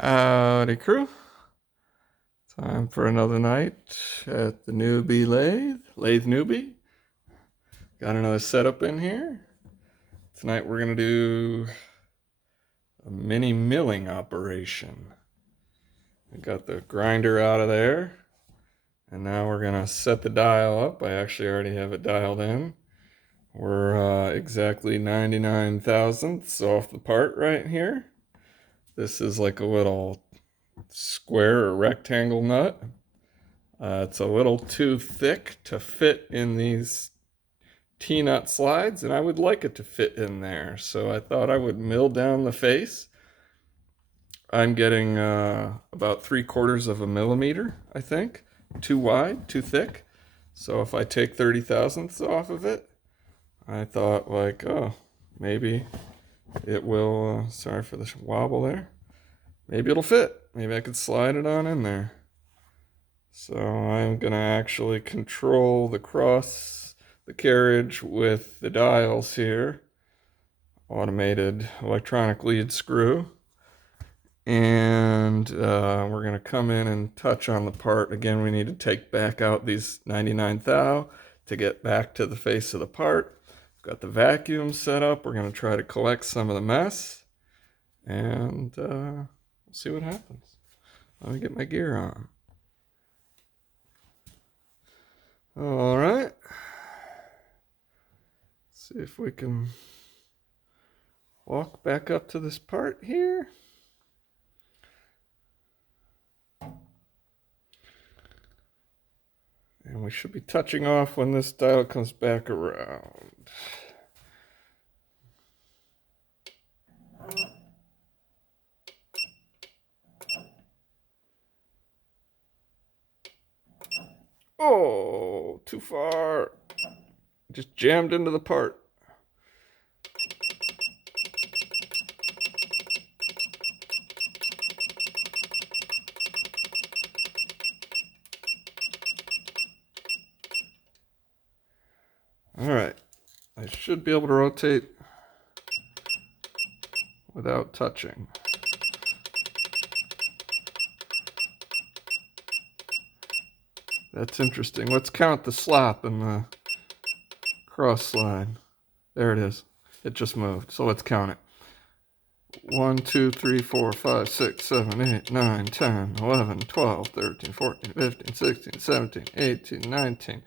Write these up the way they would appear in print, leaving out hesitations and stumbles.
Howdy, crew. Time for another night at the Newbie Lathe Newbie. Got another setup in here. Tonight we're going to do a mini milling operation. We got the grinder out of there, and now we're going to set the dial up. I actually already have it dialed in. We're exactly 99 thousandths off the part right here. This is like a little square or rectangle nut. It's a little too thick to fit in these T-nut slides, and I would like it to fit in there. So I thought I would mill down the face. I'm getting about 3/4 of a millimeter, I think. Too wide, too thick. So if I take 30 thousandths off of it, I thought like, oh, maybe it will, sorry for the wobble there. Maybe it'll fit. Maybe I could slide it on in there. So I'm going to actually control the carriage with the dials here. Automated electronic lead screw. And we're going to come in and touch on the part. Again, we need to take back out these 99 thou to get back to the face of the part. Got the vacuum set up. We're going to try to collect some of the mess. And we'll see what happens. Let me get my gear on. All right. See if we can walk back up to this part here. And we should be touching off when this dial comes back around. Oh, too far. Just jammed into the part. All right. I should be able to rotate without touching. That's interesting. Let's count the slop in the cross slide. There it is. It just moved. So let's count it. 1, 2, 3, 4, 5, 6, 7, 8, 9, 10, 11, 12, 13, 14, 15, 16, 17, 18, 19,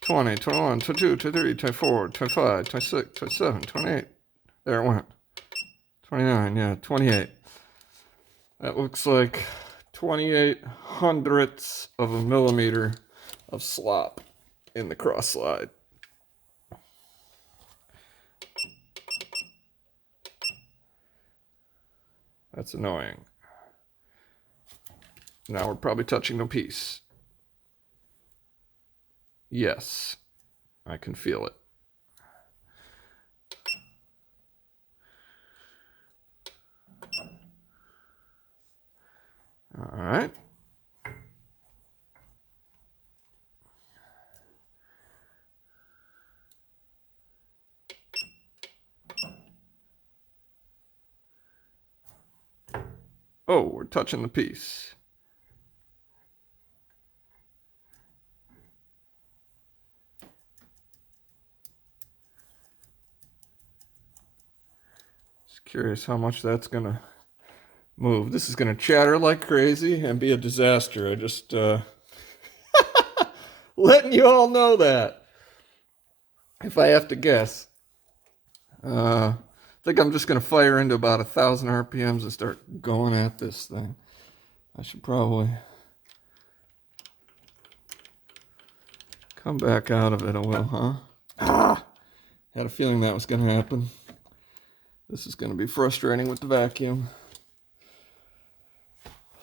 20, 21, 22, 23, 24, 25, 26, 27, 28. There it went. 29, yeah, 28. That looks like 28 hundredths of a millimeter of slop in the cross slide. That's annoying. Now we're probably touching no piece. Yes, I can feel it. All right. Oh, we're touching the piece. Just curious how much that's gonna move. This is gonna chatter like crazy and be a disaster. I just letting you all know that. If I have to guess, I think I'm just gonna fire into about 1,000 RPMs and start going at this thing. I should probably come back out of it a little, huh? Ah! Had a feeling that was going to happen. This is going to be frustrating with the vacuum.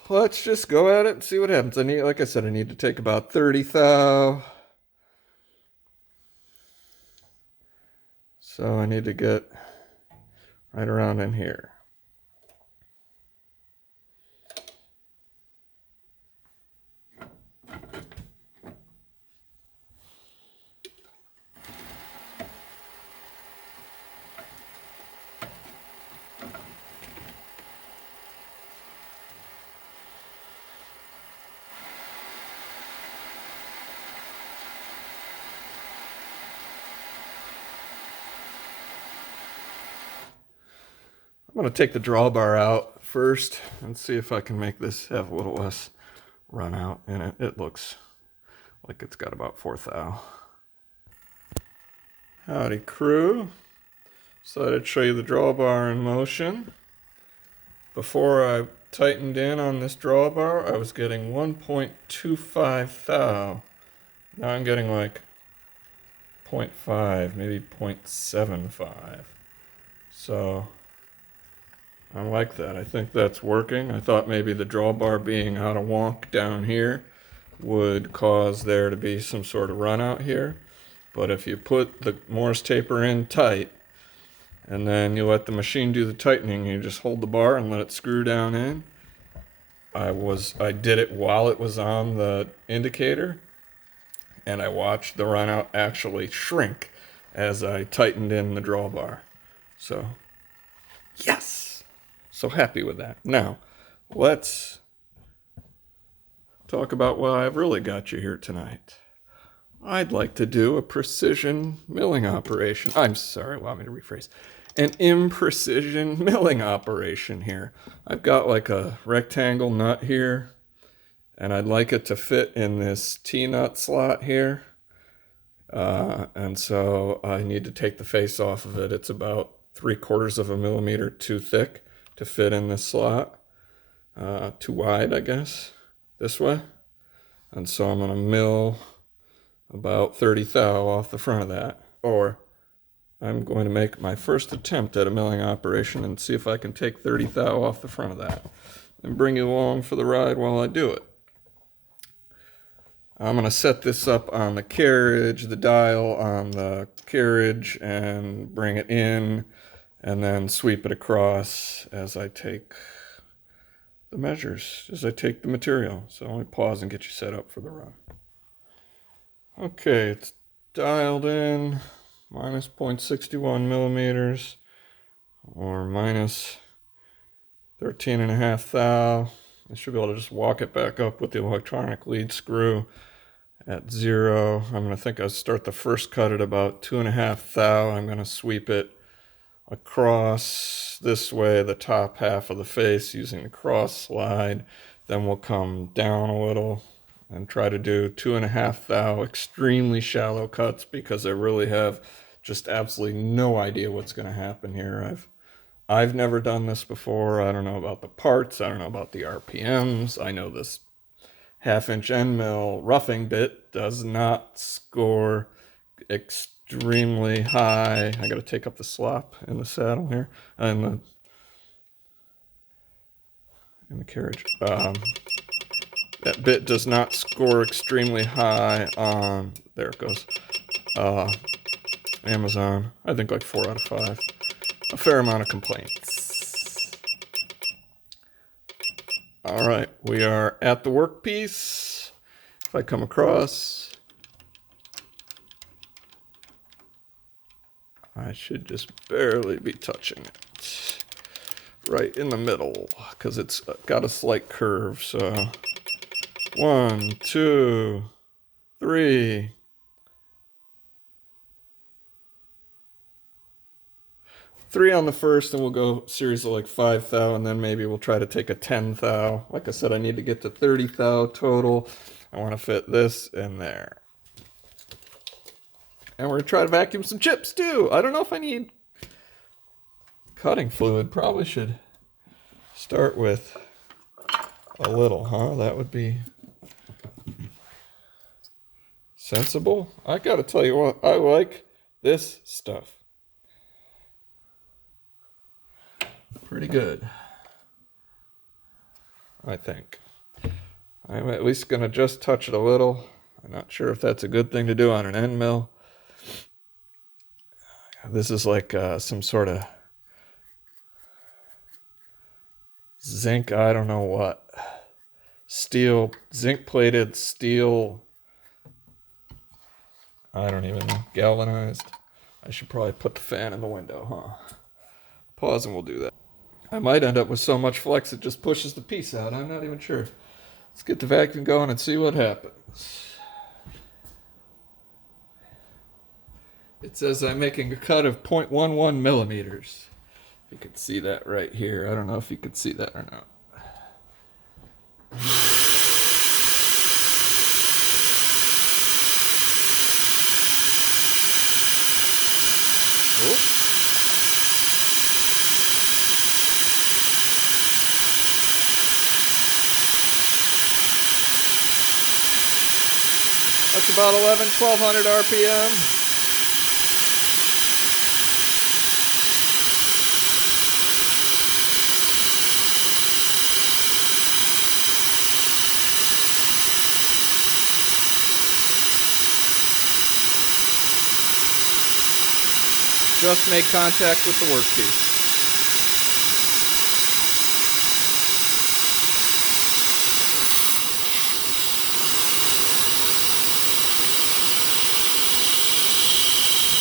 Let's just go at it and see what happens. Like I said, I need to take about 30 thou. So I need to get right around in here. I'm going to take the drawbar out first and see if I can make this have a little less run out in it. It looks like it's got about 4 thou. Howdy crew. So I'd show you the drawbar in motion. Before I tightened in on this drawbar, I was getting 1.25 thou. Now I'm getting like 0.5, maybe 0.75. So I like that. I think that's working. I thought maybe the drawbar being out of wonk down here would cause there to be some sort of run out here. But if you put the Morse taper in tight, and then you let the machine do the tightening, you just hold the bar and let it screw down in. I did it while it was on the indicator, and I watched the run out actually shrink as I tightened in the drawbar. So, yes! So happy with that. Now, let's talk about why I've really got you here tonight. I'd like to do a precision milling operation. I'm sorry, allow me to rephrase. An imprecision milling operation here. I've got like a rectangle nut here, and I'd like it to fit in this T-nut slot here. And so I need to take the face off of it. It's about 3/4 of a millimeter too thick to fit in this slot. Too wide, I guess, this way. And so I'm going to mill about 30 thou off the front of that. Or I'm going to make my first attempt at a milling operation and see if I can take 30 thou off the front of that and bring you along for the ride while I do it. I'm going to set this up on the carriage, the dial on the carriage, and bring it in and then sweep it across as I take the measures, as I take the material. So let me pause and get you set up for the run. Okay, it's dialed in, minus 0.61 millimeters, or minus 13.5 thou. I should be able to just walk it back up with the electronic lead screw at 0. I'm going to think I'll start the first cut at about 2.5 thou. I'm going to sweep it across this way, the top half of the face, using the cross slide. Then we'll come down a little and try to do 2.5 thou extremely shallow cuts, because I really have just absolutely no idea what's going to happen here. I've never done this before. I don't know about the parts. I don't know about the RPMs. I know this 1/2-inch end mill roughing bit does not score extremely high. I got to take up the slop in the saddle here, in the carriage. That bit does not score extremely high on, there it goes, Amazon. I think like 4 out of 5. A fair amount of complaints. All right, we are at the workpiece. If I come across, I should just barely be touching it. Right in the middle, because it's got a slight curve. So 1, 2, 3. 3 on the first, and we'll go series of like 5 thou, and then maybe we'll try to take a 10 thou. Like I said, I need to get to 30 thou total. I want to fit this in there. And we're going to try to vacuum some chips too. I don't know if I need cutting fluid. Probably should start with a little, huh? That would be sensible. I got to tell you what, I like this stuff. Pretty good, I think. I'm at least going to just touch it a little. I'm not sure if that's a good thing to do on an end mill. This is like some sort of zinc, I don't know what. Steel, zinc-plated steel. I don't even know. Galvanized. I should probably put the fan in the window, huh? Pause and we'll do that. I might end up with so much flex it just pushes the piece out. I'm not even sure. Let's get the vacuum going and see what happens. It says I'm making a cut of 0.11 millimeters. If you could see that right here. I don't know if you could see that or not. Oop. That's about 1200 RPM. Just make contact with the workpiece.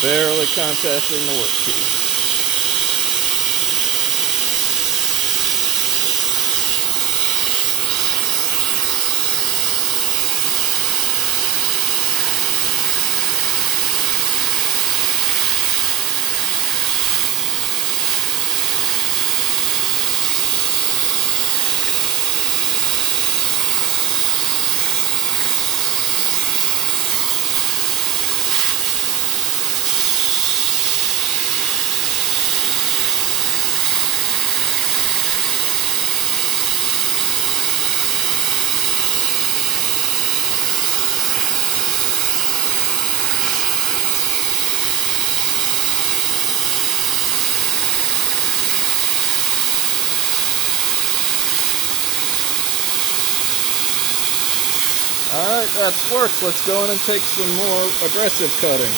Barely contacting the workpiece. Alright, that's worked. Let's go in and take some more aggressive cutting.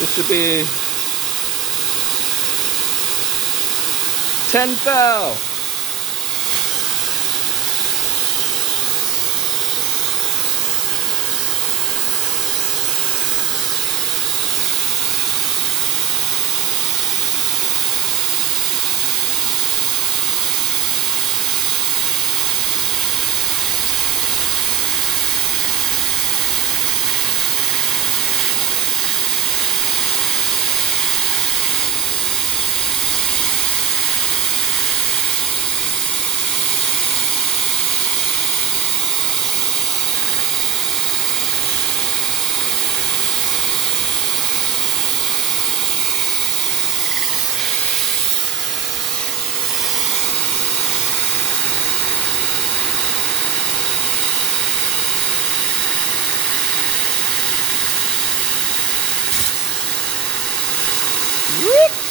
This should be 10 thou. Whoop!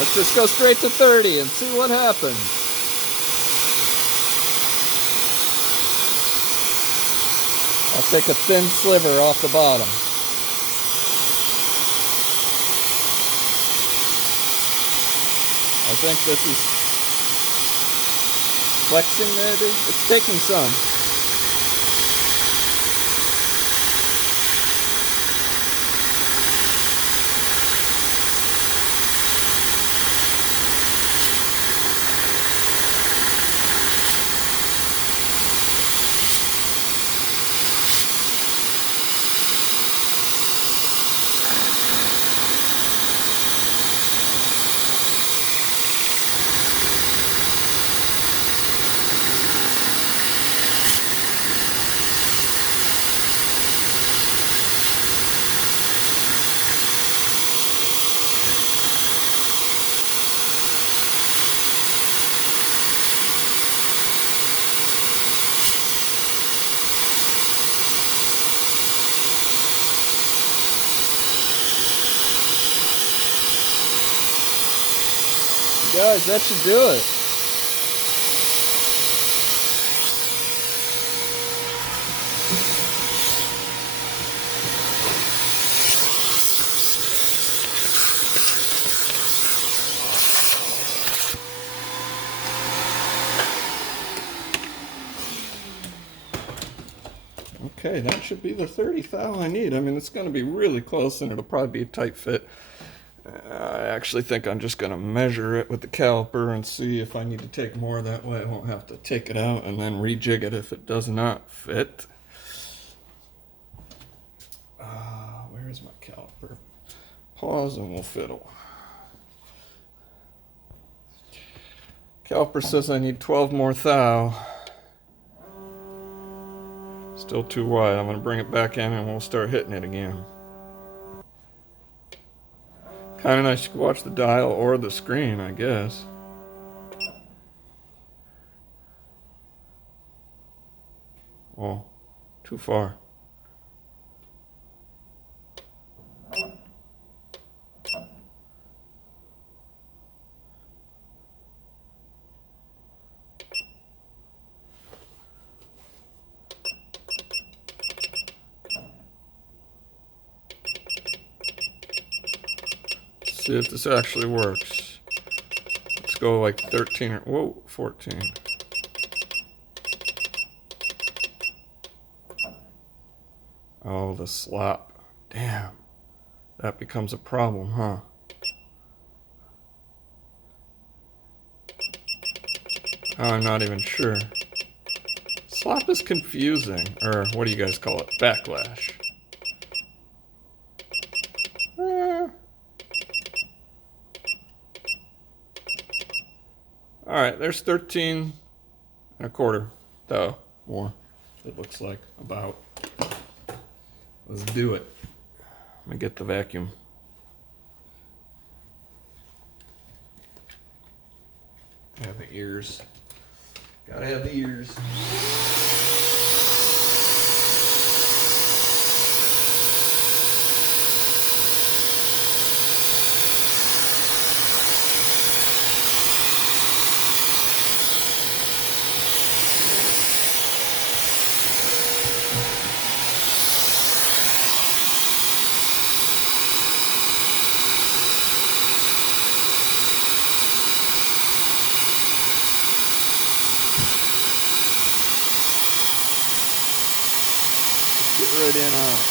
Let's just go straight to 30 and see what happens. I'll take a thin sliver off the bottom. I think this is flexing maybe? It's taking some. Guys, that should do it. Okay, that should be the 30th thou I need. I mean, it's going to be really close and it'll probably be a tight fit. I actually think I'm just going to measure it with the caliper and see if I need to take more. That way I won't have to take it out and then rejig it if it does not fit. Where's my caliper? Pause and we'll fiddle. Caliper says I need 12 more thou. Still too wide. I'm going to bring it back in and we'll start hitting it again. Kind of nice to watch the dial or the screen, I guess. Oh, too far. See if this actually works. Let's go like 13 or, whoa, 14. Oh, the slop. Damn. That becomes a problem, huh? Oh, I'm not even sure. Slop is confusing. Or what do you guys call it? Backlash. Alright, there's 13 and a quarter, though, more, it looks like, about. Let's do it. Let me get the vacuum. Have the ears. Gotta have the ears. Get right in on it.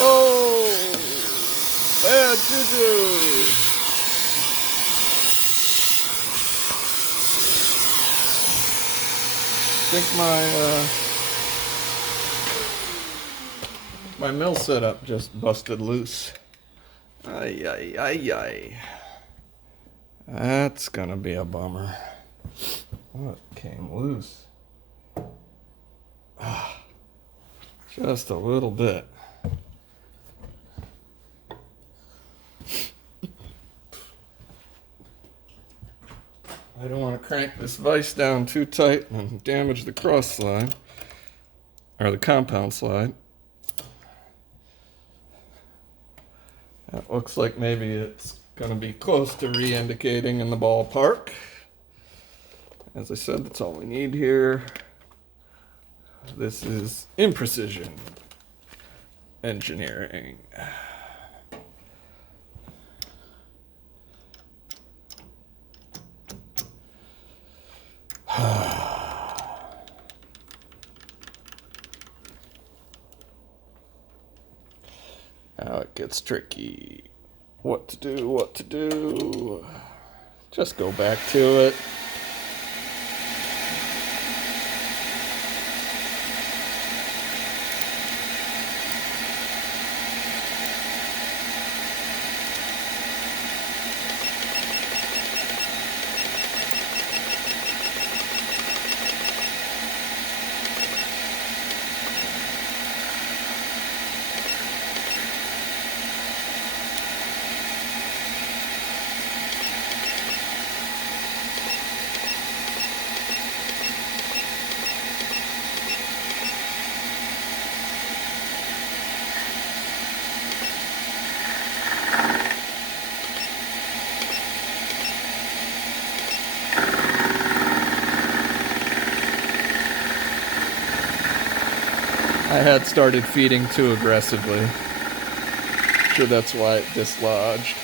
Oh, bad juju. I think my mill setup just busted loose. Ay, ay, ay, ay. That's gonna be a bummer. What came loose? Just a little bit. I don't want to crank this vise down too tight and damage the cross slide, or the compound slide. That looks like maybe it's going to be close to re-indicating in the ballpark. As I said, that's all we need here. This is imprecision engineering. Now it gets tricky. What to do, what to do. Just go back to it. I had started feeding too aggressively. Sure, that's why it dislodged.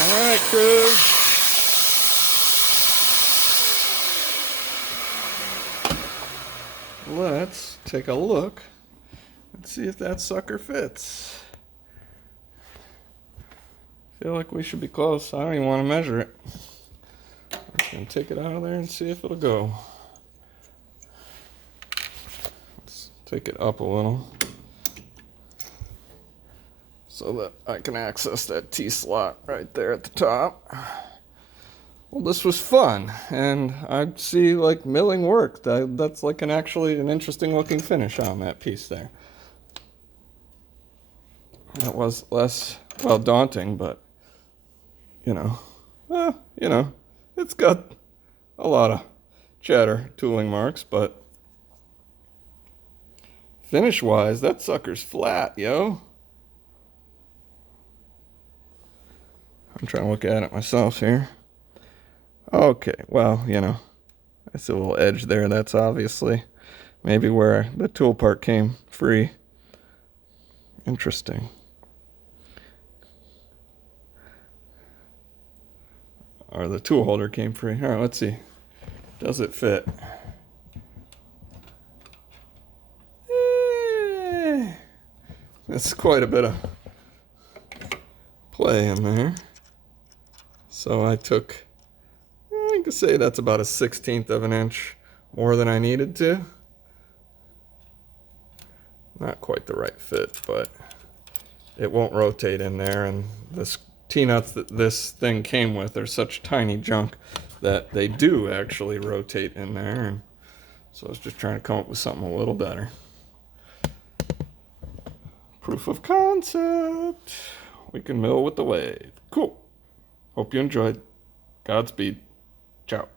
Alright, crew. Let's take a look and see if that sucker fits. Feel like we should be close. I don't even want to measure it. I'm just going to take it out of there and see if it'll go. Let's take it up a little so that I can access that T-slot right there at the top. Well, this was fun, and I see like milling work. That's like actually an interesting looking finish on that piece there. That was less, well, daunting, but you know, it's got a lot of chatter tooling marks, but finish-wise, that sucker's flat, yo. I'm trying to look at it myself here. Okay, well, I see a little edge there. That's obviously maybe where the tool part came free. Interesting. Or the tool holder came free. All right, let's see. Does it fit? That's quite a bit of play in there. So I took, I can say that's about a 1/16 of an inch more than I needed to. Not quite the right fit, but it won't rotate in there. And this T-nuts that this thing came with are such tiny junk that they do actually rotate in there. And so I was just trying to come up with something a little better. Proof of concept. We can mill with the lathe. Cool. Hope you enjoyed. Godspeed. Ciao.